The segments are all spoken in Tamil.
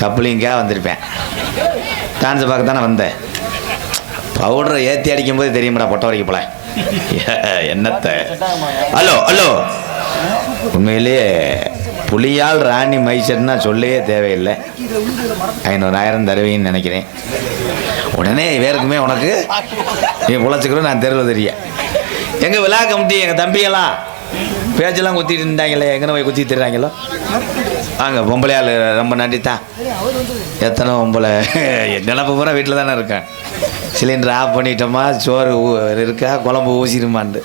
கப்ளிங்காக வந்திருப்பேன். டான்ஸ் பார்க்க தானே வந்தேன். பவுடரை ஏற்றி அடிக்கும் போது தெரியுமாடா பொட்டை வரைக்கும் போல என்னத்தை. ஹலோ ஹலோ, உண்மையிலேயே புலியால் ராணி மைசர்னா சொல்லவே தேவையில்லை. 500,000 தருவீன்னு நினைக்கிறேன். உடனே வேறுக்குமே உனக்கு நீ உழைச்சிக்கிறோம். நான் தெருவில் தெரியும். எங்கள் விழா கமிட்டி எங்கள் தம்பியெல்லாம் பேச்செல்லாம் குத்திட்டு இருந்தாங்களே, எங்கே போய் குத்தி தர்றாங்களோ. வாங்க பொம்பளையால் ரொம்ப நன்றித்தான். எத்தனை பொம்பளை நினப்பு பூரா வீட்டில் தானே இருக்கேன். சிலிண்டர் ஆஃப் பண்ணிட்டோமா, சோறு இருக்கா, குழம்பு ஊசிடுமான்னு.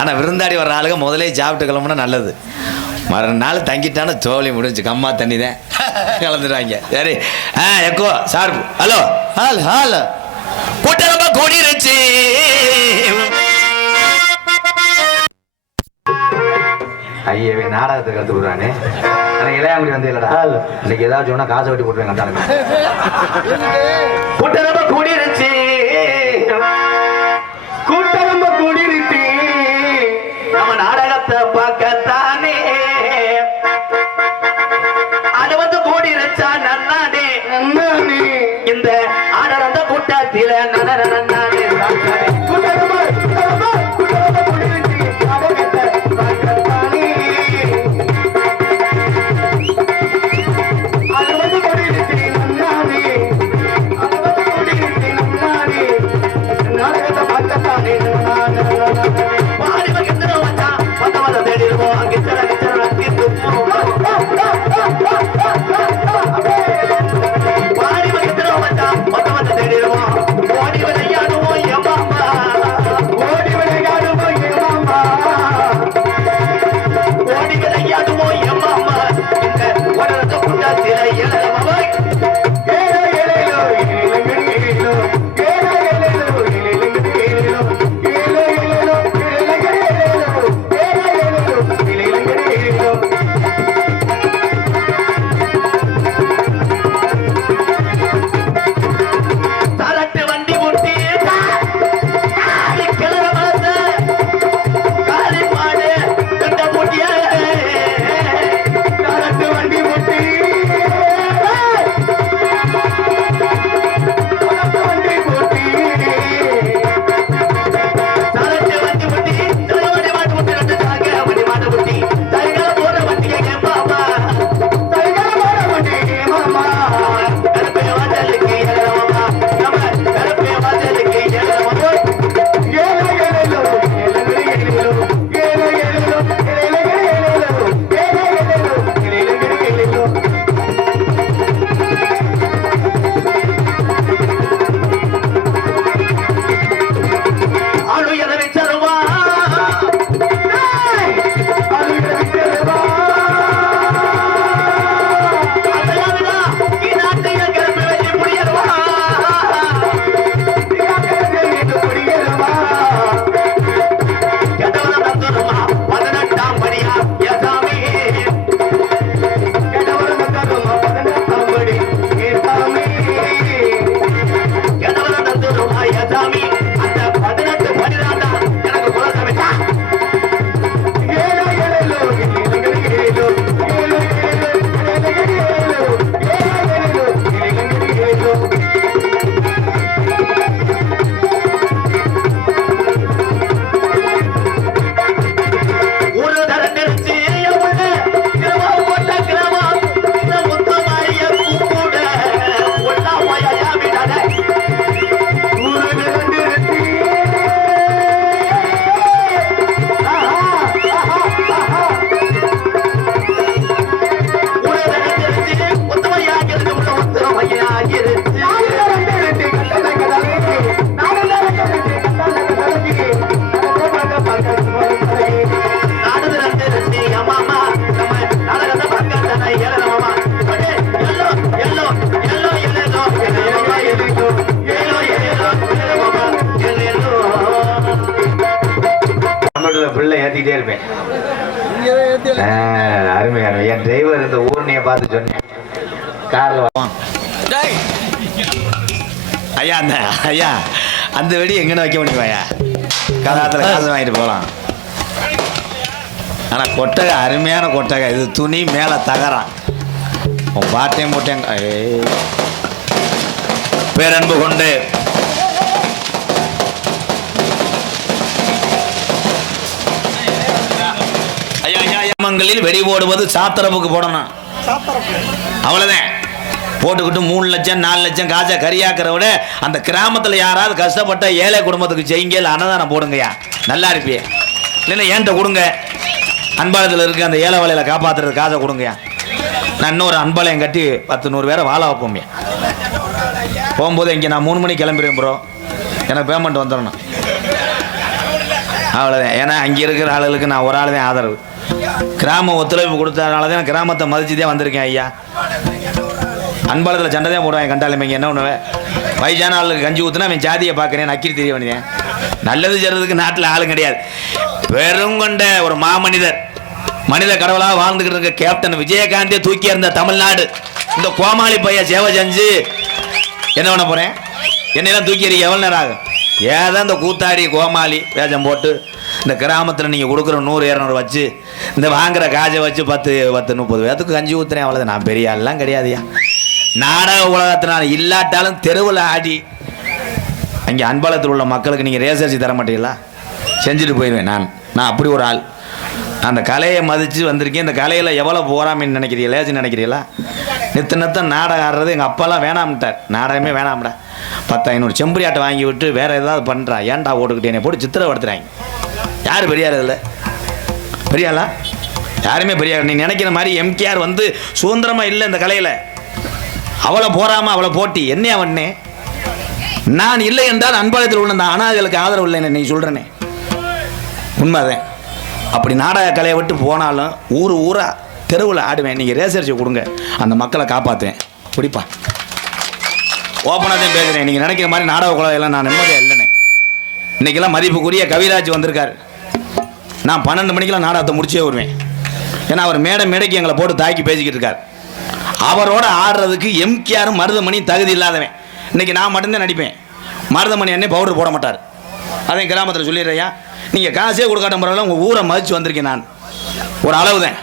ஆனால் விருந்தாடி வர்ற ஆளுங்க முதலே சாப்பிட்டு கிளம்புனா நல்லது. மறுநாள் தங்கிட்டான தோழி முடிஞ்சு கம்மா தண்ணி தான் கலந்துடுவாங்க. சரி echo sir. Hello hall hall கூட்டமா கூடிருச்சு. ஐயவே நாடகத்தை கற்றுக் கொடுறானே. ஆனால் இளையாங்குடி வந்து இல்லடா, இன்னைக்கு ஏதாவது சொன்னா காசை வெட்டி போட்டுருவேன். கட்டாளுங்க கூட்டமா கூடிருச்சு, கூட்டமா கூடிருச்சு. நம்ம நாடகத்தை பார்க்கத்தானே அது வந்து கூடிருச்சா நன்னானே. இந்த ஆடரந்த கூட்டத்தில நன்னானே பிள்ளை ஏற்றிக்கிட்டே இருப்பேன். அருமை அருமை. என் டிரைவர் இந்த ஊர்னையை பார்த்து சொன்னேன், காரில் வருவான். ஐயா அந்த ஐயா அந்த வெடி எங்கன்னு வைக்க முடியுமாயா? கதாத்தில் காசு வாங்கிட்டு போகலாம். ஆனால் கொட்டகை அருமையான கொட்டகை. இது துணி மேலே தகரம். பாட்டையும் போட்டேன். பேரன்பு கொண்டு வெடி போடுவது சாத்திரப்புக்கு போடணும், அவ்வளவுதான். போட்டுக்கிட்டு 3 லட்சம் 4 லட்சம் காசை கரியாக்கிற விட அந்த கிராமத்தில் யாராவது கஷ்டப்பட்ட ஏழை குடும்பத்துக்கு செய்யுங்க, அன்னதானம் போடுங்கய்யா, நல்லா இருப்பியே. இல்லைன்னா ஏன்ட்ட கொடுங்க, அன்பாலயத்தில் இருக்க அந்த ஏழை வேலையில காப்பாற்றுறது காசை கொடுங்கய்யா. நான் இன்னொரு அன்பாலயம் கட்டி 10-100 பேரை வாழ வைப்போம்யா. போகும்போது இங்கே நான் 3 மணிக்கு கிளம்பிடுவேன் ப்ரோ, எனக்கு பேமெண்ட் வந்துடணும், அவ்வளோதான். ஏன்னா அங்கே இருக்கிற ஆளுகளுக்கு நான் ஒரு ஆள் தான் ஆதரவு. கிராம ஒத்துழைப்பு கொடுத்ததுனால தான் கிராமத்தை மதிச்சுதே வந்திருக்கேன் ஐயா. அன்பாலத்தில் சண்டை தான் போடுவாங்க கண்டாலுமே. என்ன ஒன்று வயசான ஆளுக்கு கஞ்சி ஊற்றுனா அவன் ஜாதியை பார்க்குறேன், நக்கி தெரிய வேண்டியேன். நல்லது செய்கிறதுக்கு நாட்டில் ஆளும் கிடையாது. பெருங்கொண்ட ஒரு மாமனிதர், மனித கடவுளாக வாழ்ந்துக்கிட்டு இருக்க கேப்டன் விஜயகாந்தே தூக்கி இருந்த தமிழ்நாடு. இந்த கோமாளி பைய சேவை செஞ்சு என்ன பண்ண போகிறேன்? என்னெல்லாம் தூக்கி எறிய எவ்வளோ நேரம் ஆகும்? ஏதோ இந்த கூத்தாடி கோமாளி வேஷம் போட்டு இந்த கிராமத்தில் நீங்கள் கொடுக்குற 100-200 வச்சு இந்த வாங்குற காஜை வச்சு 10-30 பேத்துக்கு கஞ்சி ஊற்றுறேன், அவ்வளோதான். நான் பெரிய ஆள்லாம் கிடையாதுயா. நாடக உலகத்தினால் இல்லாட்டாலும் தெருவில் ஆடி அங்கே அன்பாலத்தில் உள்ள மக்களுக்கு நீங்கள் ரேசரிசி தர மாட்டீங்களா? செஞ்சுட்டு போயிடுவேன். நான் அப்படி ஒரு ஆள். அந்த கலையை மதித்து வந்திருக்கேன். இந்த கலையில் எவ்வளோ போகாமின்னு நினைக்கிறீங்க, லேஜின்னு நினைக்கிறீங்களா? நித்தம் நாடகம் ஆடுறது எங்கள் அப்பாலாம் வேணாம்ட்டார். நாடகமே வேணாம்டா, 10-500 செம்பரி ஆட்டை வாங்கி விட்டு வேறு ஏதாவது பண்ணுறா, ஏன்டா ஓட்டுக்கிட்டே என்னை போட்டு சித்திரப்படுத்துறாங்க. யார் பெரியார்? இதில் பெரியாளா? யாருமே பெரியார். நீ நினைக்கிற மாதிரி எம்கேஆர் வந்து சுதந்திரமாக இல்லை இந்த கலையில். அவளை போறாமல் அவளை போட்டி என்னையா வண்ணே? நான் இல்லை என்றால் அன்பாலயத்தில் உள்ள அந்த அனாதைகளுக்கு ஆதரவு இல்லைன்னு நீ சொல்கிறேனே, உண்மைதான். அப்படி நாடக கலையை விட்டு போனாலும் ஊரா தெருவில் ஆடுவேன். நீங்கள் ரேசரிச்சு கொடுங்க, அந்த மக்களை காப்பாற்றுவேன். பிடிப்பா ஓப்பனாக தான் பேசுகிறேன். நீங்கள் நினைக்கிற மாதிரி நாடக குழந்தையெல்லாம் நான் நிம்மதியாக இல்லைண்ணே. இன்றைக்கெல்லாம் மதிப்புக்குரிய கவிராஜ் வந்திருக்கார். நான் 12 மணிக்கெல்லாம் நாடகத்தை முடிச்சே வருவேன். ஏன்னா அவர் மேடைக்கு எங்களை போட்டு தாக்கி பேசிக்கிட்டு இருக்கார். அவரோட ஆடுறதுக்கு எம்கேஆர் மருதமணி தகுதி இல்லாதவன். இன்றைக்கி நான் மட்டும்தான் நடிப்பேன். மருதமணி அண்ணே பவுடர் போட மாட்டார். அதையும் கிராமத்தில் சொல்லிடுறையா. நீங்கள் காசே கொடுக்காட்ட முறையில் உங்கள் ஊரை மதித்து வந்திருக்கேன். நான் ஒரு அளவு தான்.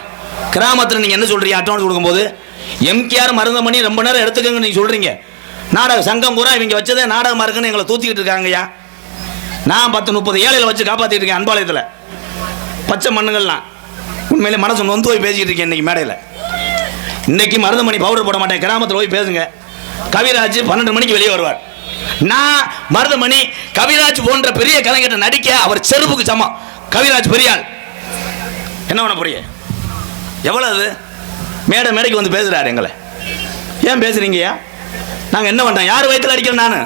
கிராமத்தில் நீங்கள் என்ன சொல்கிறீங்க? அட்வான்ஸ் கொடுக்கும்போது எம்கேஆர் மருதமணி ரொம்ப நேரம் எடுத்துக்கங்கன்னு நீங்கள் சொல்கிறீங்க. நாடக சங்கம் பூரா இவங்க வச்சதே நாடகமாக இருக்குன்னு எங்களை தூத்திக்கிட்டு இருக்காங்கய்யா. நான் 10-30 ஏழையில் வச்சு காப்பாற்றிட்டு இருக்கேன் அன்பாலயத்தில். பச்சை மண்ணுங்கள்லாம் உண்மையிலே மனசு நொந்து போய் பேசிக்கிட்டு இருக்கேன் இன்றைக்கி மேடையில். இன்றைக்கி மருதமணி பவுடர் போட மாட்டேன். கிராமத்தில் போய் பேசுங்க. கவிராஜ் 12 மணிக்கு வெளியே வருவார். நான் மருதமணி கவிராஜ் போன்ற பெரிய கலைஞர் நடிக்க அவர் செருப்புக்கு சமம். கவிராஜ் பெரியாள். என்ன பண்ண போறீங்க? எவ்வளவு மேடைக்கு வந்து பேசுகிறாரு எங்களை. ஏன் பேசுறீங்கய்யா? நாங்கள் என்ன பண்ணுறோம்? யார் வயிற்றில் அடிக்கிறோம்? நான்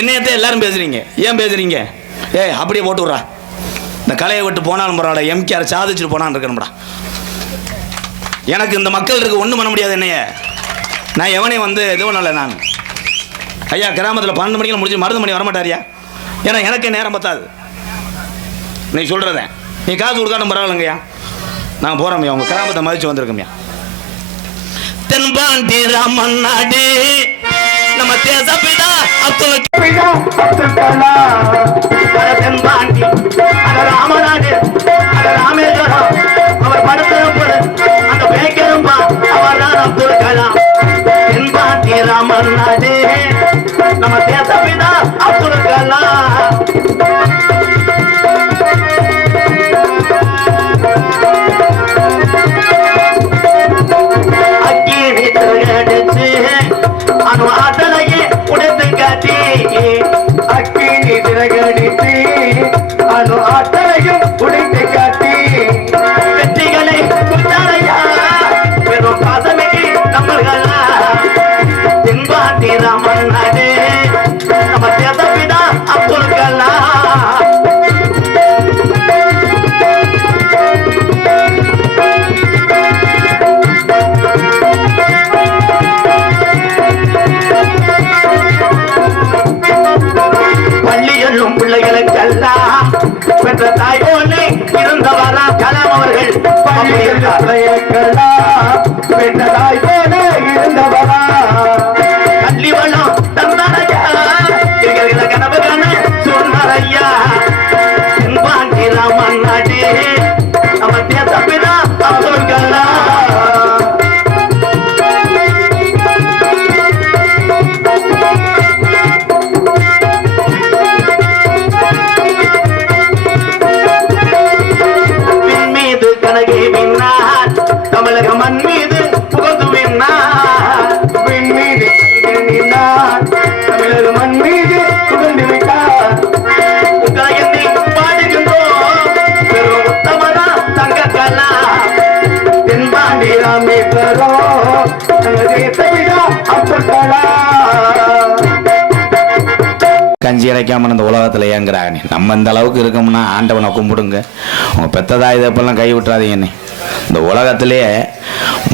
என்னையத்தை எல்லாரும் பேசுகிறீங்க. ஏன் பேசுகிறீங்க? அப்படியே போட்டு விட்றா. இந்த கலையை விட்டு போனாலும் பரவாயில்ல, எம்கேஆர் சாதிச்சுட்டு போனான்னு இருக்கணும்டா. எனக்கு இந்த மக்கள் இருக்கு, ஒன்றும் பண்ண முடியாது. என்னைய நான் எவனையும் வந்து இது பண்ணலை. நான் ஐயா கிராமத்தில் 12 மணிக்கு முடிச்சு மருதமணி வரமாட்டாரியா? ஏன்னா எனக்கு நேரம் பத்தாது. நீ சொல்கிறத நீ காசு கொடுக்காட்டும் பரவாயில்லைங்கய்யா. நாங்கள் போகிறோம்யா, உங்கள் கிராமத்தை மதித்து வந்திருக்கோம்யா. தென்பாண்டி ராமன் நாடு நம்ம தேசப்பிதா அப்துல் தென்பாண்டி ராமநாடு ராமேஸ்வரம் அவர் படுத்திருப்பது அந்த பேக்கரும்பா அவர் தான் அப்துல் கலாம். தென்பாண்டி ராமன் நாடு நம்ம தேசப்பிதா அப்துல் கலாம். ஆட்டலையே உடைத்து காட்டி அக்கினி திரகடித்து அணு ஆட்டலையும் உடைத்து காட்டி வெற்றிகளை குத்தாரையா வெறும் பாசமிக்கு நம்மள்களா. தென்பாண்டி ராமன் நாடு நம்ம தேசப்பிதா அப்துல் கஞ்சி இறைக்காம இந்த உலகத்துல ஏங்குறாங்க. நம்ம இந்த அளவுக்கு இருக்கோம்னா ஆண்டவனை கும்பிடுங்க. உங்க பெத்த தாய் தப்பெல்லாம் கை விட்டுறாதீங்க. இந்த உலகத்திலேயே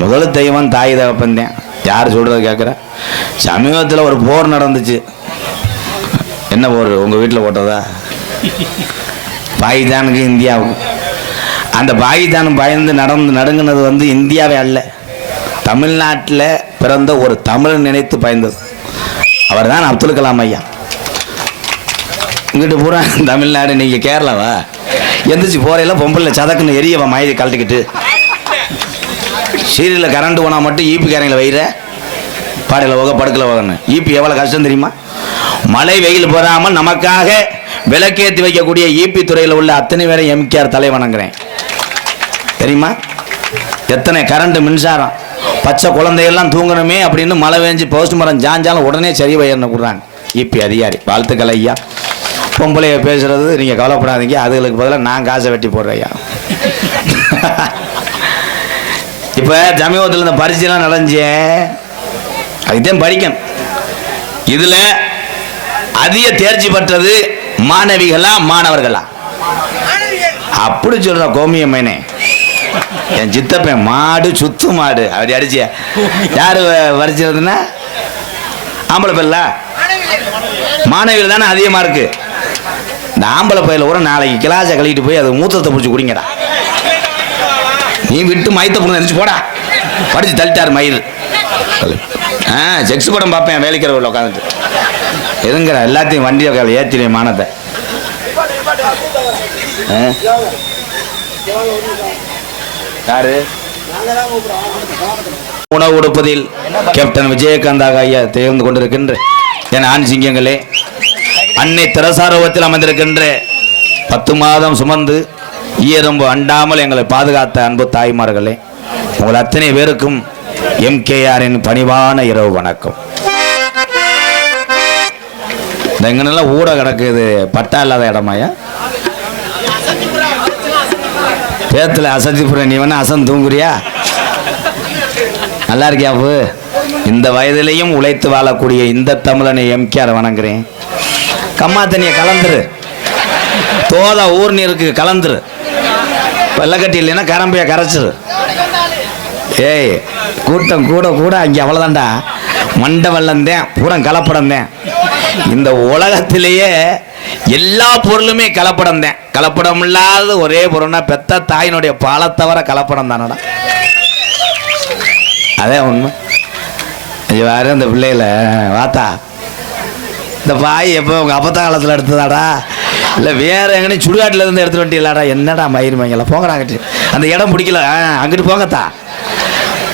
முதல் தெய்வம் தாய் தகப்பந்தேன். யார் சொல்றது கேட்குற? சமீபத்தில் ஒரு போர் நடந்துச்சு. என்ன போர்? உங்க வீட்டில் போட்டதா? பாகிஸ்தானுக்கு இந்தியாவுக்கு. அந்த பாகிஸ்தான் பயந்து நடுங்கினது வந்து இந்தியாவே அல்ல, தமிழ்நாட்டில் பிறந்த ஒரு தமிழ் நினைத்து பயந்தது. அவர் தான் அப்துல் கலாம் ஐயா. இங்கிட்டு பூரா தமிழ்நாடு, நீங்கள் கேரளாவா? எந்திரிச்சு போறையில் பொம்பளை சதக்குன்னு எரியவன் மயதி கழட்டிக்கிட்டு சீரியலில் கரண்ட் போனால் மட்டும் ஈபி காரங்களை வைற பாடையில் போக படுக்கல போகணும். ஈபி எவ்வளோ கஷ்டம் தெரியுமா? மழை வெயில் போகாமல் நமக்காக விளக்கேற்றி வைக்கக்கூடிய ஈபி துறையில் உள்ள அத்தனை பேரை எம்கேஆர் தலை வணங்குறேன். தெரியுமா? எத்தனை கரண்ட் மின்சாரம், பச்சை குழந்தைகள்லாம் தூங்கணுமே அப்படின்னு மழை வேஞ்சு போஸ்ட் மரம் ஜாஞ்சாலும் உடனே சரி வயர்னு கொடுறாங்க ஈபி அதிகாரி. வாழ்த்துக்கள் ஐயா. பொம்பளைய பேசுறது நீங்கள் கவலைப்படாதீங்க, அதுகளுக்கு பதிலாக நான் காசை வெட்டி போடுறேன் ஐயா. இப்போ சமீபத்தில் இந்த பரீட்சைலாம் நடந்துச்சே, அதுதான் படிக்கணும். இதில் அதிக தேர்ச்சி பெற்றது மாணவிகளா மாணவர்களா? அப்படி சொல்ற கோமிய மேனே, என் சித்தப்பன் மாடு சுத்து மாடு அப்படி அடிச்சு யாரு வரிச்சதுன்னா ஆம்பளை பையல மாணவிகள் தானே அதிகமா இருக்கு. இந்த ஆம்பளை பையில கூட நாளைக்கு கிளாஸை கழிட்டு போய் அது மூத்தத்தை பிடிச்சி குடிங்கடா. நீ விட்டு மயத்தை புரிஞ்சு நினைச்சு போடா. படிச்சு தள்ளிட்டாரு மயிறு. செக்ஸ் படம் பார்ப்பேன் வேலைக்கிறவர்கள் உட்காந்துட்டு எதுங்கிற எல்லாத்தையும் வண்டியை ஏற்றினேன் மானத்தை. யாரு உணவு கொடுப்பதில் கேப்டன் விஜயகாந்தாக ஐயா தேர்ந்து கொண்டிருக்கின்ற என் ஆண் சிங்கங்களே, அன்னை திரசாரோகத்தில் அமர்ந்திருக்கின்ற 10 மாதம் சுமந்து ஈரம்பு அண்டாமல் எங்களை பாதுகாத்த அன்பு தாய்மார்களே, உங்கள் அத்தனை பேருக்கும் எம்கேஆரின் பணிவான இரவு வணக்கம். எங்கனெல்லாம் ஊட கிடக்குது, பட்டா இல்லாத இடமாயா? சேத்துல அசதிப்புற நீ வேணா அசன் தூங்குறியா? நல்லா இருக்கியாப்பு? இந்த வயதிலையும் உழைத்து வாழக்கூடிய இந்த தமிழனை எம்கேஆர் வணங்குறேன். கம்மா தண்ணியை கலந்துரு, தோதா ஊர் நீருக்கு கலந்துரு, வெள்ளக்கட்டி இல்லைன்னா கரம்பையை கரைச்சிரு. ஏய் கூட்டம் கூட கூட அங்கே அவ்வளோதான்டா, மண்டை வெள்ளந்தேன் பூரா கலப்படம் தான். இந்த உலகத்திலேயே எல்லா பொருளுமே கலப்படம் தான். கலப்படம் இல்லாத ஒரே பொருள்னா பெத்த தாயினுடைய பாலை தவிர கலப்படம் தானடா. அதே உண்மை. வேறு இந்த பிள்ளைகள வாத்தா, இந்த பாய் எப்போ உங்கள் அப்பத்தா காலத்தில் எடுத்ததாடா இல்லை வேற எங்கேயும் சுடுகாட்டில் இருந்து எடுத்துட்டு வந்துட்டீங்களாடா? என்னடா மயிர் மங்கலாம் போங்கடாங்கிட்டு, அந்த இடம் பிடிக்கல அங்கிட்டு போங்கத்தா,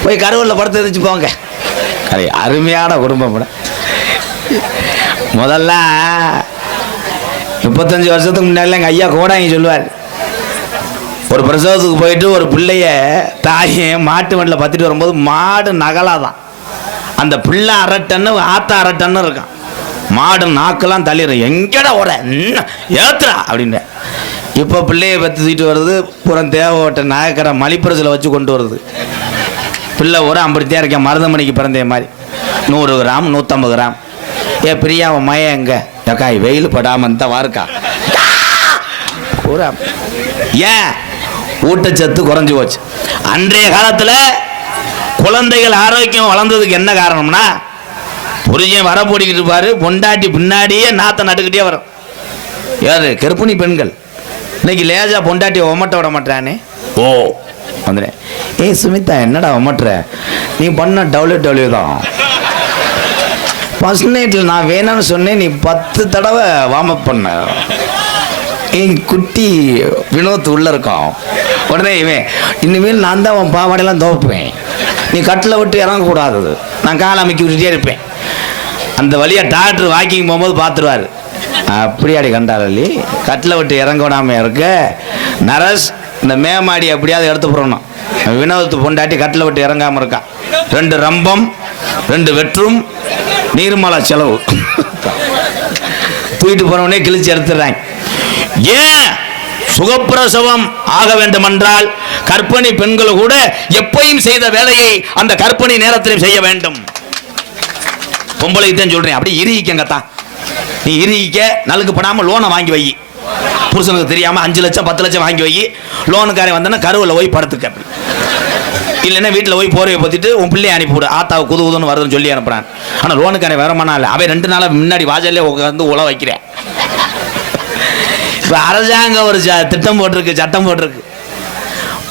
போய் கருவூரில் படுத்து எதிர்த்து போங்க. அருமையான குடும்பம் கூட. முதல்ல 35 வருஷத்துக்கு முன்னாடி எங்கள் ஐயா கோடாங்கி சொல்லுவார், ஒரு பிரசவத்துக்கு போயிட்டு ஒரு பிள்ளைய தாயை மாட்டு வண்டியில் பத்திட்டு வரும்போது மாடு நகலாதான், அந்த பிள்ளை 1/2 டன்னு ஆத்தா 1/2 டன்னு இருக்கான். மாடு நாக்கெல்லாம் தள்ளிடும், எங்கடா ஓட ஏத்துறா அப்படின்னு. இப்போ பிள்ளையை பற்றிட்டு வருது புறம் தேவைப்பட்ட நாயக்கரை மலிப்புரத்தில் வச்சு கொண்டு வருது. பிள்ளை ஒரு 50 இருக்கேன், மருதமணிக்கு பிறந்தே மாதிரி 100 கிராம் 150 கிராம். ஏ பிரியா அவன் மயம் எங்க ஏக்காய் வெயில் படாமல் தான் வாருக்கா. ஏன் ஊட்டச்சத்து குறைஞ்சி போச்சு. அன்றைய காலத்தில் குழந்தைகள் ஆரோக்கியம் வளர்ந்ததுக்கு என்ன காரணம்னா, புரிஞ்சன் வர போடிக்கிட்டு பாரு, பொண்டாட்டி பின்னாடியே நாத்தை நட்டுக்கிட்டே வரும். யாரு? கர்ப்பிணி பெண்கள். இன்னைக்கு லேஜா பொண்டாட்டியை ஒமட்ட விட மாட்டானே. ஓ வந்துடுறேன். ஏய் சுமிதா என்னடா ஒமட்டுற? நீ பண்ண டவுலியூ தான். ஃபர்ஸ்ட் நைட்டில் நான் வேணும்னு சொன்னேன், நீ 10 தடவை வார்ம் அப் பண்ண. என் குட்டி வினோத் உள்ளே இருக்கான். உடனே இவன் இனிமேல் நான் தான் உன் பாவாடையெல்லாம் துவைப்பேன், நீ கட்டில் விட்டு இறங்கக்கூடாது, நான் காலை அமைக்கி விட்டுட்டே இருப்பேன். அந்த வழியாக டாக்டர் வாக்கிங் போகும்போது பார்த்துருவார். அப்படியாடி கண்டாலி கட்டில் விட்டு இறங்க விடாமல் இருக்க நரஸ், இந்த மேமாடி அப்படியாவது எடுத்து போடணும். வினோத்து பொண்டாட்டி கட்டில் விட்டு இறங்காமல் இருக்கான். 2 ரம்பம் 2 வெற்றும் நீர்மலை செலவு தூக்கிட்டு போனவனே கிழிச்சு எடுத்துடுறாங்க. ஏன் சுகப்பிரசவம் ஆக வேண்டும் என்றால் கர்ப்பிணி பெண்கள் கூட எப்பயும் செய்த வேலையை அந்த கர்ப்பிணி நேரத்திலும் செய்ய வேண்டும். பொம்பளைக்கு தான் சொல்றேன், அப்படி இறுகிக்கங்கத்தான். நீ இறுகிக்க நலுக்கு படாம லோனை வாங்கி வை. புருஷனுக்கு தெரியாம 5 லட்சம் 10 லட்சம் வாங்கி வை. லோனுக்காரன் வந்தா கருவில் போய் படுத்துக்க. அப்படி இல்லைன்னா வீட்டில் போய் போர்வையை பற்றிட்டு உன் பிள்ளையை அனுப்பிவிடு. ஆத்தாவை குதுன்னு வருதுன்னு சொல்லி அனுப்புறான். ஆனால் லோனுக்காரன் வரமானா இல்லை, அவன் 2 நாளாக முன்னாடி வாசல்லே உட்காந்து உழ வைக்கிறேன். இப்போ அரசாங்கம் ஒரு திட்டம் போட்டிருக்கு, சட்டம் போட்டிருக்கு.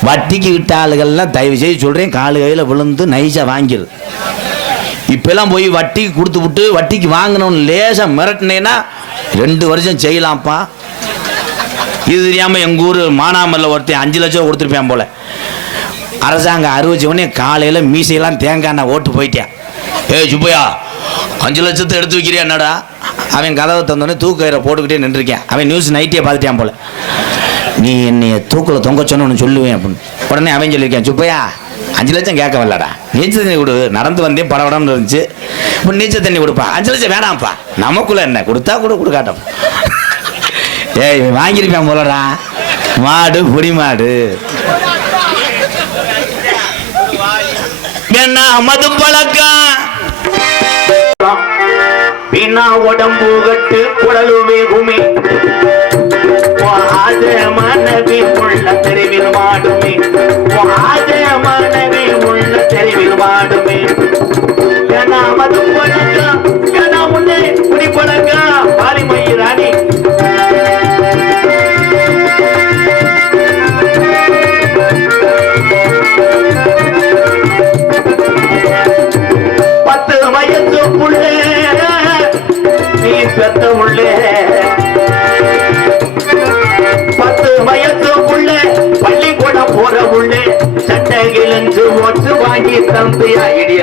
வட்டிக்கு விட்ட ஆளுகள்லாம் தயவு செய்து சொல்கிறேன், காலு கையில் விழுந்து நைஸாக வாங்கிடு. இப்பெல்லாம் போய் வட்டிக்கு கொடுத்து விட்டு வட்டிக்கு வாங்கினவன் லேசாக மிரட்டினேன்னா 2 வருஷம் செய்யலாம்ப்பா. இது தெரியாமல் எங்கள் ஊர் மானாமரில் ஒருத்தன் 5 லட்சம் கொடுத்துருப்பேன் போல. அரசாங்கம் அறிவிச்சவனே காலையில் மீசையெல்லாம் தேங்காய் ஓட்டு போயிட்டேன். சுப்பையா 5 லட்சத்தை எடுத்து வைக்கிறியா என்னடா? அவன் கதவை தந்தோடனே தூக்கயிறை போட்டுக்கிட்டே நின்றுருக்கேன். அவன் நியூஸ் நைட்டே பார்த்துட்டான் போல. நீ என்னைய தூக்கில் தொங்க சொன்னு ஒன்று சொல்லுவேன் அப்படின்னு. உடனே அவன் சொல்லியிருக்கேன், சுப்பையா 5 லட்சம் கேட்க வரலடா, நீச்சல் தண்ணி கொடு. நடந்து வந்தேன், படபடம்னு இருந்துச்சு. இப்போ நீச்சல் தண்ணி கொடுப்பா. 5 லட்சம் வேணாம்ப்பா, நமக்குள்ள என்ன கொடுத்தா கூட கொடுக்காட்டும். வாங்கியிருப்பேன் போலடா. மாடு பொடி மாடு என்ன மது பழக்கம் பின்னா உடம்பு கட்டு குடலு வேகுமே. மனைவி உள்ள தெருவில் மாடுமே, மனைவி உள்ள தெருவில் மாடுமே. ஏன்னா மது பழக்கம், ஏன்னா உன்னை குடி பழக்கம். பாலிமை ராணி பெத்த உள்ளே 10 வயசுக்குள்ள பள்ளிக்கூடம் போற உள்ளே சட்டை கிழிஞ்சு ஓட்டு வாங்கி தம்பியா. இடிய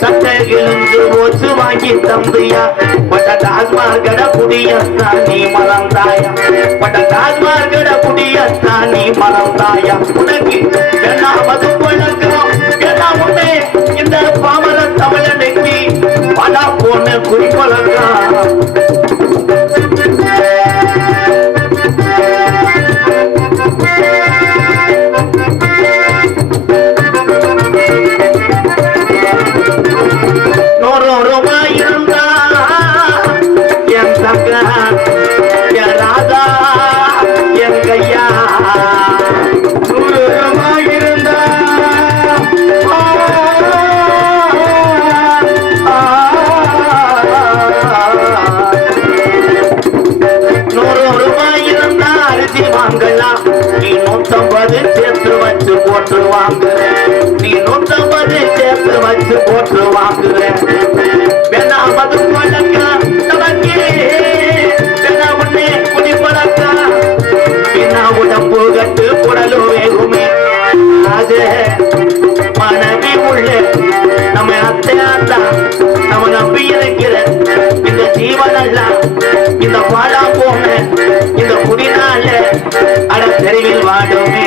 சட்டை கிழிஞ்சு ஓட்டு வாங்கி தம்பியா. பட்ட டாஸ்மார்கட குடியத்தா நீ மறந்தாயா, பட்ட டாஸ்மார்கட குடியத்தா நீ மறந்தாயா. உனக்கு என்ன மது பழக்கம், என்ன உன்னை இந்த பாமர தமிழனுக்கு படா போன குறிப்பழக்கம். நீ 150 சேர்த்து வச்சு போட்டு வாங்குற. வேணா மது பழக்கம் நமக்கு, வேணா உன்னே குடி பழக்கம். பின்னா உடம்பு கட்டு குடலு வேகுமே. அது மனைவி உள்ள நம்ம அத்தையாத்தான் நம்ம நம்பி இருக்கிற இந்த ஜீவனெல்லாம் இந்த பாடா போன இந்த குடினால அட தெருவில் வாடுமே.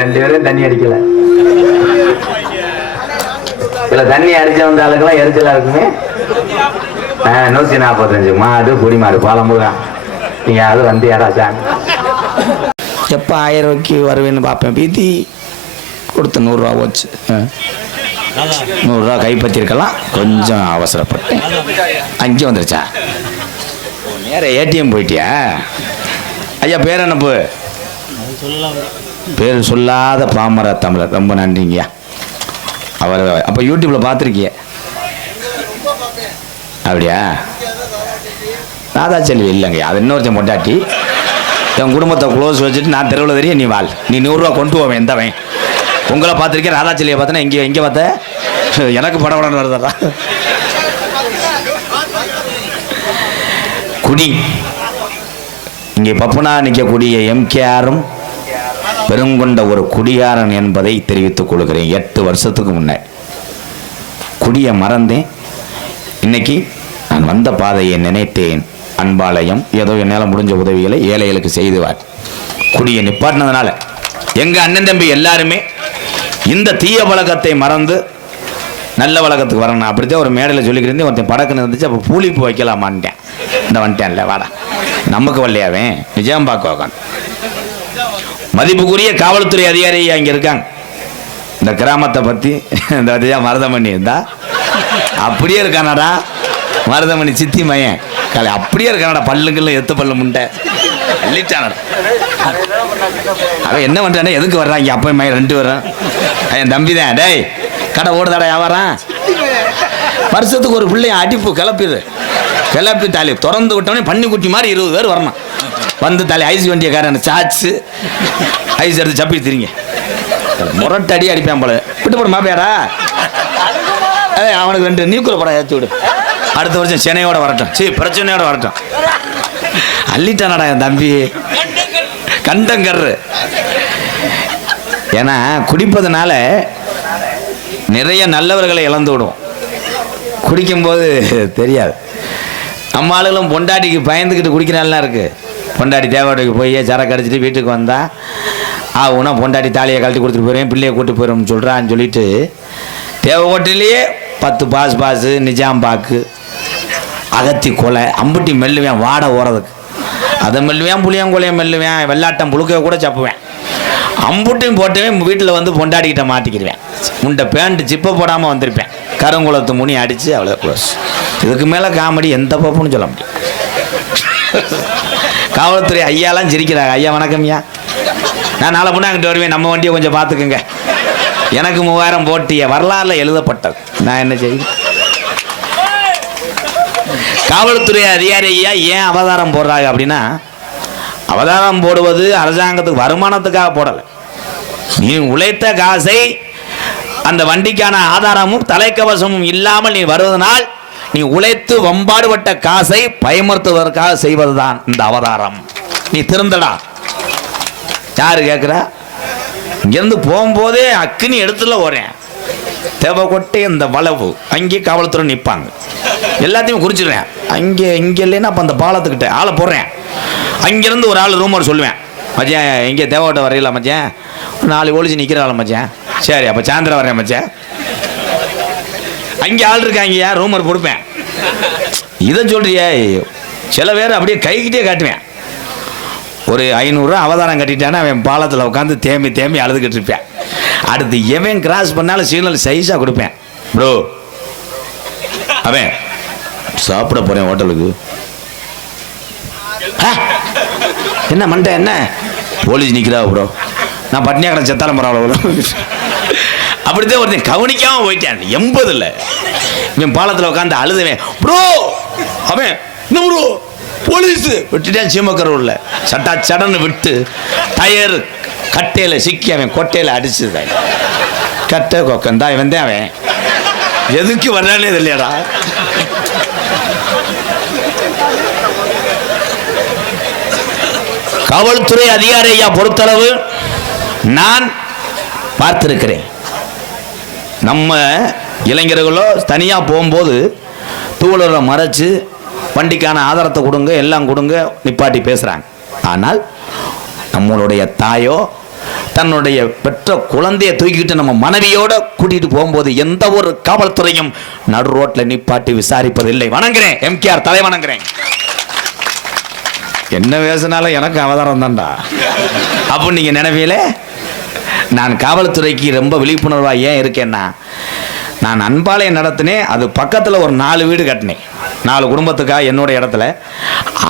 ரெண்டு பேரும் தண்ணி அடிக்கல. இல்ல தண்ணி அடிச்ச வந்த ஆளுக்கெல்லாம் எரிச்சலா இருக்குமே. 145 மாடு பொடி மாடு பாலமுருகா. நீங்க அது வந்து யாராச்சா எப்ப 1000 ரூபாய்க்கு வருவேன்னு பார்ப்பேன். பீதி கொடுத்து 100 ரூபா போச்சு. 100 ரூபா கைப்பற்றிருக்கலாம். கொஞ்சம் அவசரப்பட்டு அங்கே வந்துருச்சா. நேர ஏடிஎம் போயிட்டியா? ஐயா பேர் என்னப்பு? பேர் சொல்லாத பாமர தமிழர். ரொம்ப நன்றிங்கய்யா. அவர் அப்போ யூடியூப்பில் பார்த்துருக்கிய அப்படியா? ராதாச்செல்வி இல்லைங்க, அது இன்னொருத்தன் பொண்டாட்டி. என் குடும்பத்தை க்ளோஸ் வச்சுட்டு நான் தெருவில் தெரிய நீ வாழ், நீ 100 ரூபா கொண்டு போவேன். எந்தவன் உங்களை பார்த்துருக்கேன், ராதாச்செல்வியை பார்த்தேன்னா எங்கே பார்த்த எனக்கு படப்படன்னு வருதா. குடி இங்கே பப்புனா நிற்கக்கூடிய எம்கேஆரும் பெருங்கொண்ட ஒரு குடியாரன் என்பதை தெரிவித்துக் கொள்கிறேன். 8 வருஷத்துக்கு முன்னே குடியை மறந்தேன். இன்னைக்கு நான் வந்த பாதையை நினைத்தேன். அன்பாலயம் ஏதோ என்னால் முடிஞ்ச உதவிகளை ஏழைகளுக்கு செய்துவார். குடியை நிப்பாட்டினதுனால எங்கள் அண்ணன் தம்பி எல்லாருமே இந்த தீய பழக்கத்தை மறந்து நல்ல வழக்கத்துக்கு வரணும். அப்படித்தான் ஒரு மேடையில் சொல்லிக்கிறேன். ஒருத்தன் படக்குன்னு இருந்துச்சு. அப்போ பூலிப்பு வைக்கலாமான்ட்டேன். இந்த வந்துட்டேன்ல வாடா, நமக்கு வரலையாவே நிஜாம் பார்க்க உக்காந்து. மதிப்புக்குரிய காவல்துறை அதிகாரி இங்க இருக்காங்க. இந்த கிராமத்தை பத்தி இந்த மருதமணி இருந்தா அப்படியே இருக்கானடா, மருதமணி சித்தி மையன் காலை அப்படியே இருக்கானடா, பல்லுக்குள்ள எத்து பல்லு முண்டை அள்ளிட்டானடா. அவன் என்ன பண்றானே, எதுக்கு வர்றாங்க அப்பா மையம் 2 வரும். என் தம்பி தான், டேய் கடை ஓடுதாடா வியாபாரம், வருஷத்துக்கு ஒரு பிள்ளைய அடிப்பு கிளப்பி தாலி திறந்து விட்டோடனே பன்னிக்குட்டி மாதிரி 20 பேர் வரணும். வந்து தாலி ஐஸ் வண்டியக்காரன் சாட்சு ஐஸ் எடுத்து சப்பி திரிங்க முரட்டு அடி அடிப்பான் போல. விட்டு போட மாப்பியாடா, அவனுக்கு 2 நியூக்ளியர் படம் ஏற்றி விடு, அடுத்த வருஷம் சென்னையோட வரட்டும், சரி பிரச்சனையோட வரட்டும். அள்ளிட்டானடா என் தம்பி கண்டங்கர்ரு. ஏன்னா குடிப்பதனால நிறைய நல்லவர்களை இழந்து விடுவோம். குடிக்கும்போது தெரியாது. நம்ம ஆளுகளும் பொண்டாட்டிக்கு பயந்துக்கிட்டு குடிக்கிறான்லாம் இருக்கு. பொண்டாட்டி தேவாட்டைக்கு போய் சரக்கு அடிச்சுட்டு வீட்டுக்கு வந்தா ஆகுனா பொண்டாட்டி தாலியை கழட்டி கொடுத்துட்டு போயிடுவேன், பிள்ளையை கூட்டு போயிடும்னு சொல்கிறான்னு சொல்லிட்டு தேவை ஹோட்டல்லையே 10 பாசு நிஜாம் பாக்கு அகத்தி கொலை அம்புட்டி மெல்லுவேன் வாடை ஓரதுக்கு. அதை மெல்லுவேன், புளியங்கொலையை மெல்லுவேன், வெள்ளாட்டம் புழுக்க கூட சப்புவேன். அம்புட்டையும் போட்டவே வீட்டில் வந்து பொண்டாடிக்கிட்ட மாட்டிக்கிடுவேன். முண்டை பேண்ட் ஜிப்பை போடாமல் வந்திருப்பேன். கருங்குளத்து முனி அடித்து அவ்வளோ க்ளோஸ். இதுக்கு மேலே காமெடி எந்த பப்புன்னு சொல்ல முடியும். காவல்துறை ஐயாலாம் சிரிக்கிறாங்க. ஐயா வணக்கம் ஐயா, நான் நாளை முன்னே அங்கிட்டு வருவேன், நம்ம வண்டியை கொஞ்சம் பார்த்துக்குங்க, எனக்கு 3000 போட்டிய வரலாறுல எழுதப்பட்டது, நான் என்ன செய்வேன். காவல்துறை அதிகாரி ஐயா ஏன் அவதாரம் போடுறாங்க அப்படின்னா, அவதாரம் போடுவது அரசாங்கத்துக்கு வருமானத்துக்காக போடலை. நீ உழைத்த காசை அந்த வண்டிக்கான ஆதாரமும் தலைக்கவசமும் இல்லாமல் நீ வருவதனால் நீ உழைத்து வம்பாடுபட்ட காசை பயமுறுத்துவதற்காக செய்வதுதான் இந்த அவதாரம். நீ திருந்தடா. யாரு கேட்குறா? இங்கேருந்து போகும்போதே அக்கினி எடுத்துல ஓடுறேன், தேவை கொட்டை இந்த வளவு அங்கே காவல்துறை நிற்பாங்க, எல்லாத்தையும் குறிச்சிடுறேன். இங்கே இல்லைன்னா அப்போ அந்த பாலத்துக்கிட்ட ஆளை போடுறேன். அங்கேருந்து ஒரு ஆள் ரூமர் சொல்லுவேன், மச்சான் இங்கே தேவகோட்டை வரையில மச்சான் 4 போலீஸ் நிற்கிறாள் மச்சான், சரி அப்போ சாயந்தரம் வரேன் மச்சான். அங்கே ஆள் இருக்காங்கய்யா ரூமர் கொடுப்பேன். இதை சொல்றியா? சில பேர் அப்படியே கைக்கிட்டே காட்டுவேன். ஒரு 500 அவதாரம் கட்டிட்டானே அவன் பாலத்தில் உட்காந்து தேம்பி அழுதுகிட்டு இருப்பேன். அடுத்து எவன் கிராஸ் பண்ணாலும் சிக்னல் சைஸாக கொடுப்பேன். ப்ரோ அவன் சாப்பிட போறேன் ஹோட்டலுக்கு. என்ன மண்டை என்ன போலீஸ் நிற்கிறா ப்ரோ, நான் பட்னியா கடை செத்தாலும் பரவாயில்ல. அப்படித்தான் ஒருத்தன் கவனிக்காம போயிட்டான். 80ல் இவன் பாலத்தில் உட்காந்து அழுதுவேன். ப்ரோ அவன் என்ன ப்ரோ போலீஸ் விட்டுட்டேன். சீமக்கரூரில் சட்டா சடன்னு விட்டு டயர் கட்டையில் சிக்கி அவன் கொட்டையில் அடிச்சுதான் கட்டை கொக்கந்தா இவன் தான். அவன் எதுக்கு வர்றானே இல்லையாடா. காவல்துறை அதிகாரியா பொறுத்தளவு நான் பார்த்திருக்கிறேன். நம்ம இளைஞர்களோ தனியாக போகும்போது தூளரை மறைச்சு வண்டிக்கான ஆதாரத்தை கொடுங்க எல்லாம் கொடுங்க நிப்பாட்டி பேசுகிறாங்க. ஆனால் நம்மளுடைய தாயோ தன்னுடைய பெற்ற குழந்தையை தூக்கிட்டு நம்ம மனைவியோட கூட்டிட்டு போகும்போது எந்த ஒரு காவல்துறையும் நடு ரோட்டில் நிப்பாட்டி விசாரிப்பதில்லை. வணங்குறேன் எம்கேஆர் தலை வணங்குறேன். என்ன பேசினாலும் எனக்கு அவதாரம் தான்டா அப்போ நீங்கள் நினைவீல. நான் காவல்துறைக்கு ரொம்ப விழிப்புணர்வாக ஏன் இருக்கேன்னா, நான் அன்பாலயம் நடத்தினேன், அது பக்கத்தில் ஒரு 4 வீடு கட்டினேன் 4 குடும்பத்துக்காக என்னோட இடத்துல.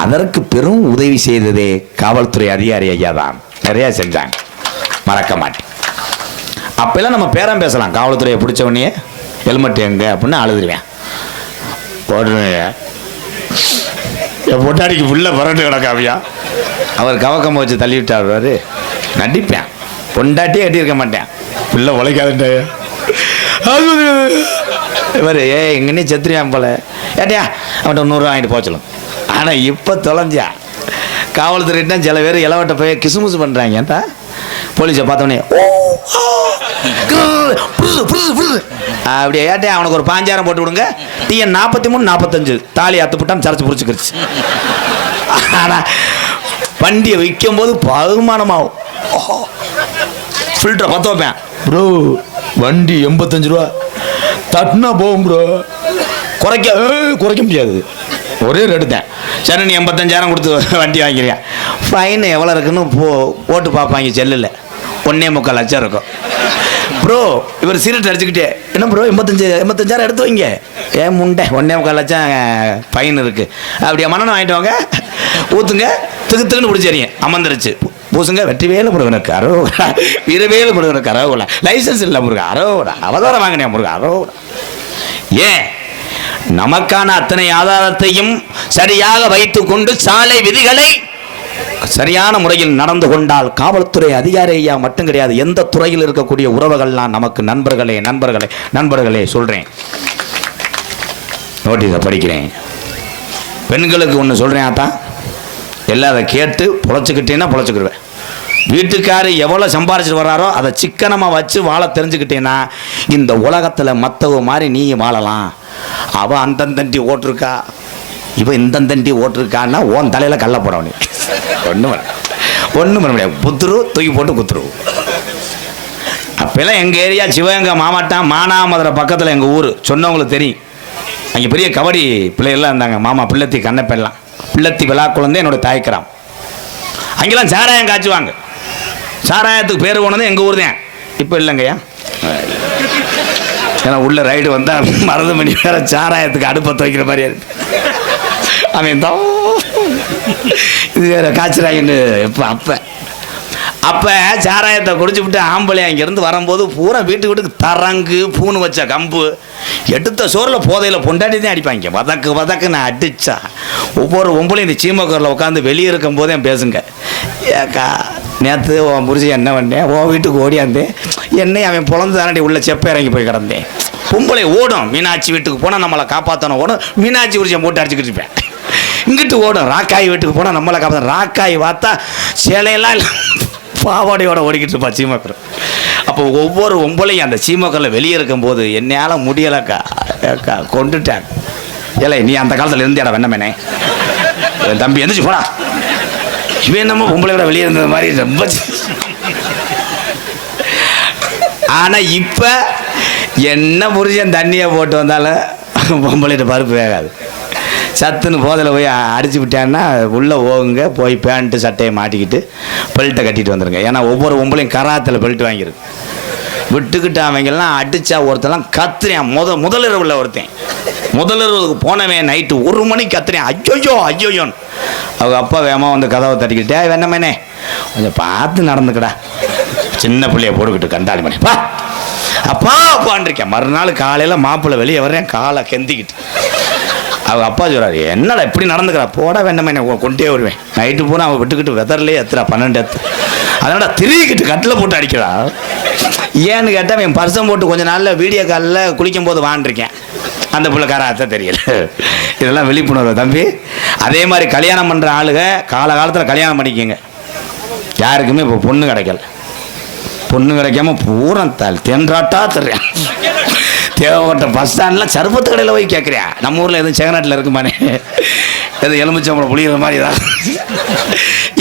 அதற்கு பெரும் உதவி செய்ததே காவல்துறை அதிகாரி ஐயா தான். நிறையா செஞ்சாங்க, மறக்க மாட்டேன். அப்பெல்லாம் நம்ம பேரம் பேசலாம். காவல்துறையை பிடிச்சவனே ஹெல்மெட் எங்க அப்படின்னு அழுதுருவேன். என் பொட்டாடிக்கு ஃபுல்லாக பரட்டு கிடக்காவியா, அவர் கவக்கம் வச்சு தள்ளி விட்டார். நடிப்பேன், பொண்டாட்டியே கட்டியிருக்க மாட்டேன், ஃபுல்லாக உழைக்காதுட்டா இவர் எங்கன்னே செத்துருவான் போல. ஏட்டியா அவன்கிட்ட 100 ரூபா வாங்கிட்டு போச்சலும். ஆனால் இப்போ தொலைஞ்சா காவல்துறையிட்டா சில பேர் இளவட்ட போய் கிசுமுசு பண்ணுறாங்க. ஏன்டா போலீஸை பார்த்தோன்னே அப்படியே ஏட்டே அவனுக்கு ஒரு 5000 போட்டு விடுங்க, TN 43 45 தாலி அத்துப்பட்டான் சரைச்சு பிடிச்சிக்கிடுச்சு. ஆனால் வண்டியை விற்கும் போது பகுமானமாகும். ஃபில்டரை பற்ற வைப்பேன். ப்ரோ வண்டி 85 ரூபா தட்டினா போகும் ப்ரோ, குறைக்க முடியாது. ஒரே எடுத்தேன். சரி நீ 85,000 கொடுத்து வண்டி வாங்கிக்கிறேன். ஃபைன் எவ்வளோ இருக்குன்னு போட்டு பார்ப்பாங்க செல்லில். 1.25 லட்சம் இருக்கும். ப்ரோ இவர் சீரட் அடிச்சுக்கிட்டே, என்ன ப்ரோ 85,000 எடுத்து வைங்க. ஏன் முண்டை 1.25 லட்சம் ஃபைன் இருக்குது. அப்படியே மண்ணெண்ணெய் வாங்கிட்டு வாங்க, ஊற்றுங்க, திக்குன்னு பிடிச்சறிங்க, அமர்ந்துருச்சு. பூசுங்க, வெற்றிவேலு முருகனுக்கு அரோகரா, வீரவேலு முருகனுக்கு அரோகரா, லைசன்ஸ் இல்லை முருகன் அரோகரா, அவதாரம் வாங்கினேன் முருகன் அரோகரா. ஏன் நமக்கான அத்தனை ஆதாரத்தையும் சரியாக வைத்துக் கொண்டு சாலை விதிகளை சரியான முறையில் நடந்து கொண்டால் காவல்துறை அதிகாரி ஐயா மட்டும் கிடையாது, எந்த துறையில் இருக்கக்கூடிய உறவுகள்லாம் நமக்கு நண்பர்களே நண்பர்களே நண்பர்களே சொல்றேன். நோட்டீஸை படிக்கிறேன். பெண்களுக்கு ஒன்று சொல்றேன் ஆத்தா, எல்லாம் அதை கேட்டு பொழைச்சிக்கிட்டேன்னா பொழைச்சிக்கிடுவேன். வீட்டுக்காரு எவ்வளோ சம்பாரிச்சிட்டு வர்றாரோ அதை சிக்கனமாக வச்சு வாழ தெரிஞ்சுக்கிட்டேன்னா இந்த உலகத்தில் மற்றவ மாதிரி நீ வாழலாம். அவள் அந்தந்தண்டி ஓட்டிருக்கா, இவன் இந்தந்தண்டி ஓட்டிருக்கான்னா உன் தலையில் கல்ல போடவனே, ஒன்றும் பண்ண முடியாது. புத்துரு தூக்கி போட்டு குத்துரு. அப்போல்லாம் எங்கள் ஏரியா சிவகங்கை மாவட்டம் மானாமதுரை பக்கத்தில் எங்கள் ஊர் சொன்னவங்களுக்கு தெரியும். அங்கே பெரிய கபடி பிள்ளைகள்லாம் இருந்தாங்க. மாமா பிள்ளத்தி கண்ணப்பெல்லாம் பிள்ளத்தி விழா குழந்தை என்னோட தாய்க்கிறான். அங்கெல்லாம் சாராயம் காய்ச்சுவாங்க. சாராயத்துக்கு பேர் போனது எங்கள் ஊர் தான். இப்போ இல்லைங்கய்யா, ஏன்னா உள்ள ரைடு வந்தால் மருதமணி வேற சாராயத்துக்கு அடுப்பத்தை வைக்கிற மாதிரியா இருக்கு. அவன் தான் இது வேற காய்ச்சறாங்கன்னு அப்போ சாராயத்தை குடிச்சு விட்டு ஆம்பளை அங்கேருந்து வரும்போது பூரா வீட்டுக்கு தரங்கு பூணு வச்ச கம்பு எடுத்த சோறில் போதையில் பொண்டாட்டி தான் அடிப்பாங்க. வதக்கு நான் அடித்தா ஒவ்வொரு ஒம்பளையும் இந்த சீமக்கரில் உட்காந்து வெளியே இருக்கும் போதே பேசுங்க. ஏக்கா நேற்று உன் புரிச்சு என்ன பண்ணேன், உன் வீட்டுக்கு ஓடியாந்தேன், என்னை அவன் பொழந்து தானடி உள்ள செப்ப இறங்கி போய் கிடந்தேன். பொம்பளை ஓடும், மீனாட்சி வீட்டுக்கு போனால் நம்மளை காப்பாற்றணும் ஓடும், மீனாட்சி புரிச்சை போட்டு அடிச்சுக்கிட்டு இருப்பேன். இங்கிட்டு ஓடும், ராக்காய் வீட்டுக்கு போனால் நம்மளை காப்பாற்றணும், ராக்காய் பார்த்தா சேலையெல்லாம் இல்லை பாவாடையோட ஓடிக்கிட்டு இருப்பா சீமக்கர். அப்போ ஒவ்வொரு ஒம்பளையும் அந்த சீமக்கரில் வெளியே இருக்கும்போது என்னால் முடியலைக்கா, ஏக்கா கொண்டுட்டாங்க. ஏலே நீ அந்த காலத்தில் இருந்தியாடா வெண்ணமேனே, என் தம்பி எந்திரிச்சு போடா, இவன் என்னமோ பொம்பளையோட வெளியே இருந்தது மாதிரி ரொம்ப. ஆனால் இப்போ என்ன புரிஞ்சன் தண்ணியை போட்டு வந்தாலும் பொம்பளைகிட்ட பருப்பு வேகாது. சத்துன்னு போதில் போய் அடிச்சு விட்டான்னா உள்ளே ஓகுங்க, போய் பேண்ட்டு சட்டையை மாட்டிக்கிட்டு பெல்ட்டை கட்டிட்டு வந்துடுங்க. ஏன்னா ஒவ்வொரு பொம்பளையும் கராத்தில் பெல்ட் வாங்கியிருக்கு. விட்டுக்கிட்டு அவங்கெல்லாம் அடித்தா ஒருத்தெல்லாம் கத்துறேன். முதலிரவில் ஒருத்தன் முதலிரவுக்கு போனவன் நைட்டு 1 மணிக்கு கத்துறேன், ஐயோயோன்னு. அவங்க அப்பா வேகமாக வந்து கதவை தட்டிக்கிட்டே, வேணாமேனே கொஞ்சம் பார்த்து நடந்துக்கடா, சின்ன பிள்ளைய போட்டுக்கிட்டு கண்டாளி மணி பா அப்பான்றிருக்கேன். மறுநாள் காலையில் மாப்பிள்ளை வெளியே வர்றேன், காலை கெந்திக்கிட்டு. அவங்க அப்பா சொல்கிறாரு, என்னடா இப்படி நடந்துக்கிறா, போட வேண்டாமே கொண்டே வருவேன். நைட்டு போனால் அவன் விட்டுக்கிட்டு வெதர்லேயே எத்துறா 12 எத்து, அதனால் திருக்கிட்டு கட்டில் போட்டு அடிக்கிறா. ஏன்னு கேட்டால் என் பர்சம் போட்டு கொஞ்சம் நாளில் வீடியோ காலில் குளிக்கும் போது வாண்டிருக்கேன். அந்த பிள்ளைக்கார அத்தை தெரியல. இதெல்லாம் விழிப்புணர்வு தம்பி. அதே மாதிரி கல்யாணம் பண்ணுற ஆளுங்க காலகாலத்தில் கல்யாணம் பண்ணிக்கோங்க. யாருக்குமே இப்போ பொண்ணு கிடைக்கல. பொண்ணு கிடைக்காம பூரா தென்றாட்டா தெரியும். தேவைப்பட்ட பஸ் ஸ்டாண்ட்லாம் சருப்பத்து கடையில் போய் கேட்குறியா, நம்ம ஊரில் எதுவும் செகநாட்டில் இருக்குமானே, எதுவும் எலுமிச்சம்பளம் புளிகிற மாதிரி தான்.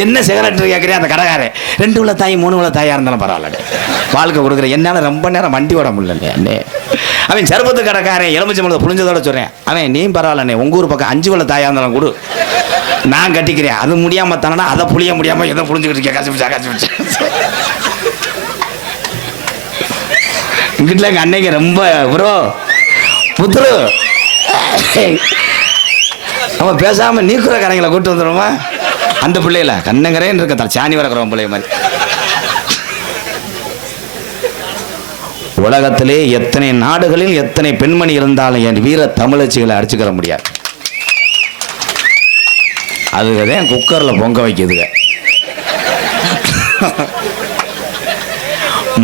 என்ன செகநாட்டில் கேட்குறியா அந்த கடைக்காரே, 2 உள்ள தாய் 3 உள்ள தாயாக இருந்தாலும் பரவாயில்ல, வாழ்க்கை கொடுக்குற. என்னால் ரொம்ப நேரம் வண்டி ஓட முடியல அண்ணே. அவன் சருப்பத்து கடைக்காரன் எலுமிச்சம்பளத்தை புளிஞ்சதோட சொல்கிறேன், அவன் நீ பரவாயில்லண்ணே, உங்கள் ஊர் பக்கம் 5 உள்ள தாயாக இருந்தாலும் கொடு, நான் கட்டிக்கிறேன். அது முடியாமல் தானே அதை புளிய முடியாமல் எதை புளிஞ்சுக்கிட்டு இருக்கேன், காசு பிடிச்சா. இங்கிட்ட எங்கள் அன்னைக்கு ரொம்ப ப்ரோ புத்துரு அவன் பேசாமல் நீக்குற கரைங்களை கூப்பிட்டு வந்துடுமா, அந்த பிள்ளையில கண்ணங்கரேன்னு இருக்க சாணி வரக்கிறவன் பிள்ளைய மாதிரி. உலகத்திலே எத்தனை நாடுகளில் எத்தனை பெண்மணி இருந்தாலும் என் வீர தமிழச்சிகளை அடிச்சுக்கிற முடியாது. அதுக்குதான் குக்கரில் பொங்க வைக்குதுங்க.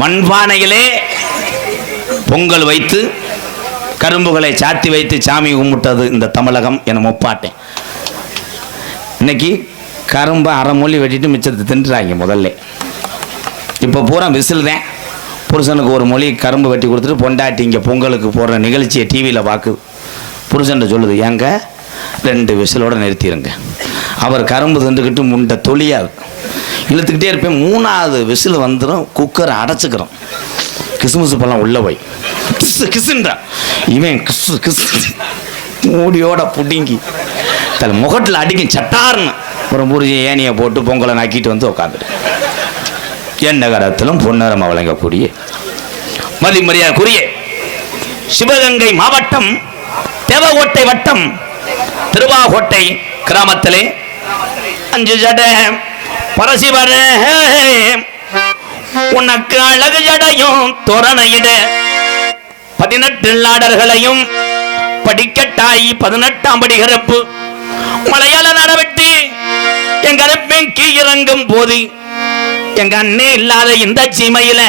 மண்பானையிலே பொங்கல் வைத்து கரும்புகளை சாத்தி வைத்து சாமி கும்பிட்டது இந்த தமிழகம் என முப்பாட்டேன். இன்னைக்கு கரும்பை அரை மொழி வெட்டிட்டு மிச்சத்தை தின்றாங்க முதல்ல. இப்போ பூரா விசில் தான். புருஷனுக்கு ஒரு மொழி கரும்பு வெட்டி கொடுத்துட்டு பொண்டாட்டி இங்கே பொங்கலுக்கு போடுற நிகழ்ச்சியை டிவியில் பார்க்குது. புருஷன்ட்ட சொல்லுது, ஏங்க 2 விசிலோடு நிறுத்திடுங்க. அவர் கரும்பு தின்றுக்கிட்டு முண்டை தொழியாது இழுத்துக்கிட்டே இருப்பேன். 3ஆவது விசில் வந்துடும், குக்கரை அடைச்சிக்கிறோம். கிசுமுசு பழம் உள்ள போய் கிசுன்றா, இவன் கிசு மூடியோட புடுங்கி முகத்தில் அடிக்கும் சட்டார்னு ஒரு முறிஞ்சி ஏனியை போட்டு பொங்கலை நக்கிட்டு வந்து உட்காந்துட்டு எந்த கரத்திலும் பொன்னரம் வழங்கக்கூடிய மதிமரியாதைக்குரிய சிவகங்கை மாவட்டம் தேவகோட்டை வட்டம் திருவாகோட்டை கிராமத்திலே 5 ஜட பரசிவர உனக்கு அழகு ஜடையும் தோரணையிட 18 நாடர்களையும் படிக்கட்டாய் 18ஆம் படி கருப்பு மலையாள நடவெட்டி எங்க கருப்பேன் கீ இறங்கும் போது எங்க அண்ணே இல்லாத இந்த சீமையில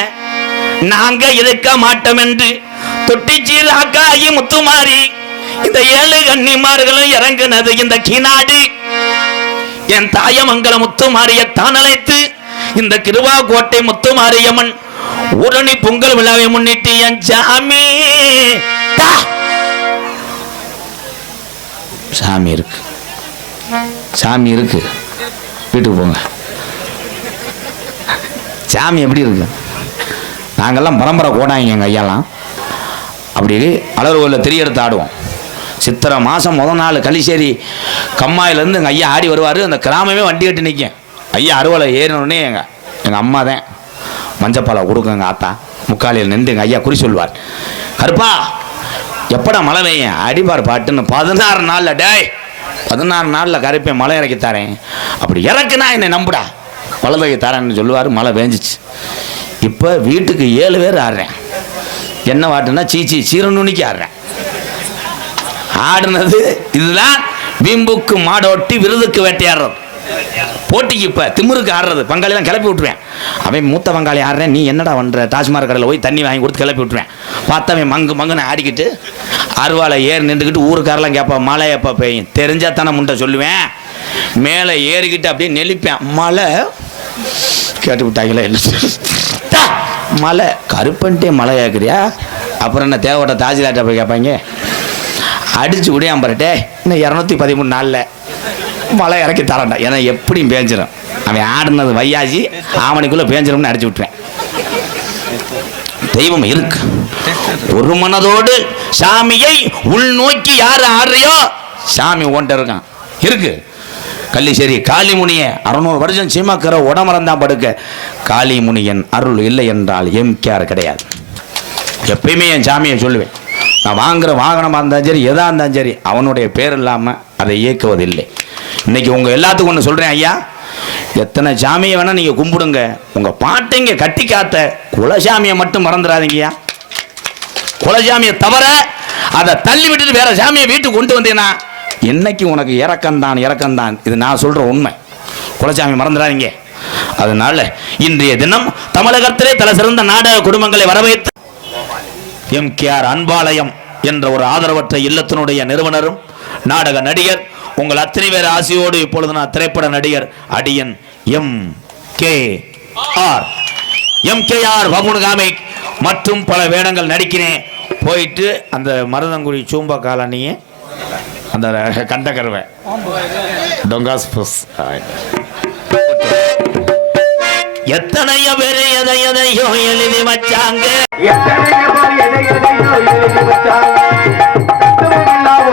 நாங்க இருக்க மாட்டோம் என்று தொட்டிச்சீர் அக்காயி முத்துமாரி இந்த 7 கன்னிமார்களும் இறங்குனது இந்த கீநாடு என் தாயமங்கல முத்துமாரிய தான் அழைத்து இந்த கிருவாகோட்டை முத்துமாரியம்மன் ஊரணி பொங்கல் விழாவை முன்னிட்டு என் சாமி சாமி இருக்கு சாமி இருக்கு வீட்டுக்கு போங்க. சாமி எப்படி இருக்கு? நாங்கெல்லாம் பரம்பரை கோடாங்க எங்கள் ஐயாலாம் அப்படி அலர் கோயிலில் திரி எடுத்து ஆடுவோம். சித்திரை மாதம் முதல் நாள் களிசேரி கம்மாயிலேருந்து எங்கள் ஐயா ஆடி வருவார். அந்த கிராமமே வண்டி கட்டி நிற்கும். ஐயா அறுவலை ஏறினோடனே எங்கள் அம்மா தான் மஞ்சப்பாலை கொடுக்கும். எங்கள் ஆத்தா முக்காலியில் நின்று எங்கள் ஐயா குறி சொல்வார், கருப்பா எப்படா மழை பெய்யும் அடிப்பார் பாட்டுன்னு 16 நாளில் டேய் 16 நாளில் கருப்பேன் மழை இறக்கி தரேன், அப்படி இறக்குனா என்னை நம்புடா மழை பெய்ய தரேன்னு சொல்லுவார். மழை பெஞ்சிச்சு. இப்போ வீட்டுக்கு 7 பேர் ஆடுறேன். என்ன வாட்டுன்னா சீச்சி சீரநுனிக்கு ஆடுறேன். ஆடுனது இதுதான் வீம்புக்கு மாடோட்டி விருதுக்கு வேட்டையாடுறது. போட்டிக்கு இப்போ திமுருக்கு ஆடுறது. பங்காளிலாம் கிளப்பி விட்டுருவேன். அவன் மூத்த பங்காளி ஆடுறேன், நீ என்னடா பண்ணுற டாஸ்மாக் கடையில் போய் தண்ணி வாங்கி கொடுத்து கிளப்பி விட்டுருவேன். பார்த்தவன் மங்குன்னு ஆடிக்கிட்டு அருவாலை ஏறி நின்றுக்கிட்டு ஊருக்காரெல்லாம் கேட்பான் மழை எப்போ பெய்யும் தெரிஞ்சா தானே முண்டை சொல்லுவேன். மேலே ஏறிக்கிட்டு அப்படியே நெளிப்பேன். மழை கேட்டு விட்டாங்களே இல்லை மழை கருப்பன்ட்டே மழை கேட்குறியா? அப்புறம் என்ன தேவைப்பட்ட தாசிலாட்ட போய் கேட்பாங்க. அடிச்சு விடியாம பாருட்டே இன்னும் 213 நாளில் மழை இறக்கி தரேன்டா. ஏன்னா எப்படியும் பேஞ்சிடும். அவன் ஆடுனது வையாசி ஆவணிக்குள்ளே பேஞ்சிடும்னு அடிச்சு விட்டுருவேன். தெய்வம் இருக்கு. ஒரு மனதோடு சாமியை உள்நோக்கி யார் ஆடுறியோ சாமி ஓண்ட இருக்கான் இருக்கு. கள்ளிசேரி காளிமுனிய 600 வருஷம் சீமாக்கிற உடமரந்தான் படுக்க. காளிமுனியன் அருள் இல்லை என்றால் எம்கேஆர் கிடையாது. எப்பயுமே என் சாமியை சொல்லுவேன். நான் வாங்குற வாகனமாக இருந்தாலும் சரி எதாக இருந்தாலும் சரி அவனுடைய பேர் இல்லாமல் அதை இயக்குவதில்லை. இன்னைக்கு உங்கள் எல்லாத்துக்கும் ஒன்று சொல்கிறேன் ஐயா, எத்தனை சாமியை வேணால் நீங்கள் கும்பிடுங்க, உங்கள் பாட்டைங்க கட்டி காத்த குலசாமியை மட்டும் மறந்துடாதீங்கய்யா. குலசாமியை தவிர அதை தள்ளி விட்டுட்டு வேற சாமியை வீட்டுக்கு கொண்டு வந்தேன்னா இன்னைக்கு உனக்கு இறக்கம்தான் இறக்கம்தான். இது நான் சொல்கிற உண்மை. குலசாமி மறந்துடாதீங்க. அதனால இன்றைய தினம் தமிழகத்திலே தலை சிறந்த நாடக குடும்பங்களை வரவேற்று எம்கேஆர் அன்பாலயம் என்ற ஒரு ஆதரவற்ற இல்லத்தினுடைய நிறுவனரும் நாடக நடிகர் உங்கள் அத்தனை பேர் ஆசையோடு இப்பொழுது நான் திரைப்பட நடிகர் அடியன் எம்கேஆர் பகுனுகாமை மற்றும் பல வேடங்கள் நடிக்கிறேன். போயிட்டு அந்த மருதங்குடி சூம்பா காலனியே அந்த கண்டகருவை டொங்காஸ் எத்தனையோ பேர் எதையோ எழுதி வச்சாங்க. எத்தனையோ பேர் எதையோ எழுதி வச்சாங்க. தத்துவம் எல்லாம்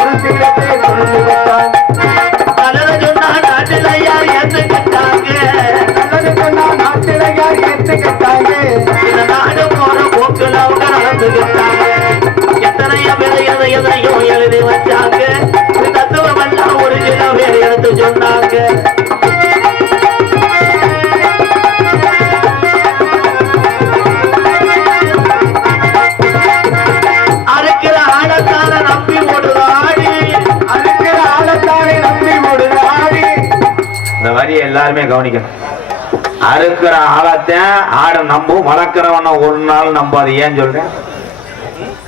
ஒரு சில பேர் எடுத்து சொன்னாங்க. எல்லாருமே கவனிக்கணும். அறுக்கிற ஆளத்தான் ஆட நம்பும், வளர்க்கிறவன ஒரு நாள் நம்பாது. ஏன் சொல்றேன்?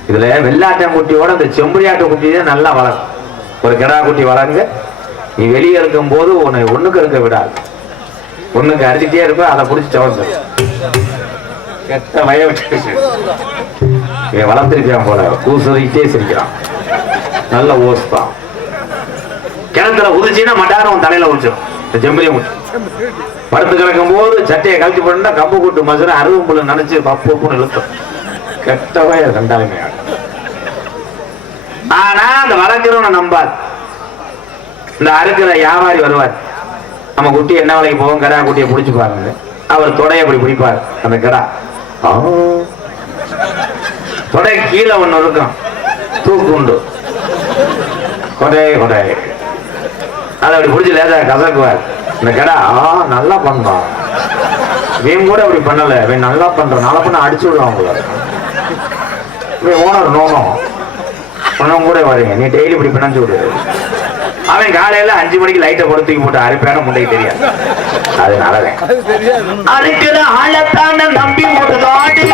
இதுல வெள்ளாட்டங்குட்டியோட இந்த செம்பரியாட்டு குட்டி தான் நல்லா வளரும். ஒரு கிடா குட்டி வளருங்க, நீ வெளியே இருக்கும் போது ஒண்ணுக்கு இருக்க விடாது. ஒண்ணுக்கு அடிச்சுட்டே இருப்ப, அதை பிடிச்சி சவந்து கெட்ட வய விட்டு வளர்ந்துருக்கான் போல கூசுறிட்டே சிரிக்கிறான். நல்ல ஓசுதான். கிணத்துல உதிச்சுன்னா மட்டாரம் தலையில உடிச்சிடும். செம்பரியம் படுத்து கிடக்கும் போது சட்டையை கழட்டி போட்டா கம்பு கூட்டு மசுரை அருவம்புல நினைச்சு பப்புன்னு இழுத்தோம். கெட்டவே கண்டாலுமே. ஆனா அந்த வளர்க்கிறவனை நம்பாது. இந்த அறுக்கிற வியாபாரி வருவார். நம்ம குட்டி என்ன வேலைக்கு போவோம், கடா குட்டியை பிடிச்சி பாருங்க. அவர் தொடையை அப்படி பிடிப்பார். அந்த கடா தொடை கீழே ஒண்ணு இருக்கும், தூக்குண்டு கொடை கொடை, அதை அப்படி பிடிச்சி லேசா கசக்குவார். இந்த கடா நல்லா பண்றான், இவன் கூட அப்படி பண்ணல, இவன் நல்லா பண்றான், நல்லா பண்ண அடிச்சு விடுவான் உங்களை. ஓனர் நோனும் ஒன்னும் கூட வரீங்க, நீ டெய்லி இப்படி பிணைஞ்சு விடு. அவன் காலையில 5 மணிக்கு லைட்டை போட்டு தூக்கி போட்டு அரைப்பேன முண்டைக்கு தெரியாது. அதனாலதான் அரைக்கிற ஆழத்தான நம்பி போடுதாடி,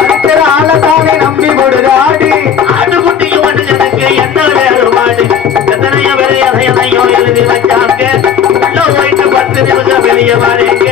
அரைக்கிற ஆழத்தானே நம்பி போடுதாடி. ஆட்டுக்குட்டிக்கு மட்டும் எனக்கு என்ன வேறுபாடு, எத்தனையோ பேரை எதையோ எழுதி வச்சாங்க. உள்ள போயிட்டு 10 நிமிஷம் வெளியே வரேங்க.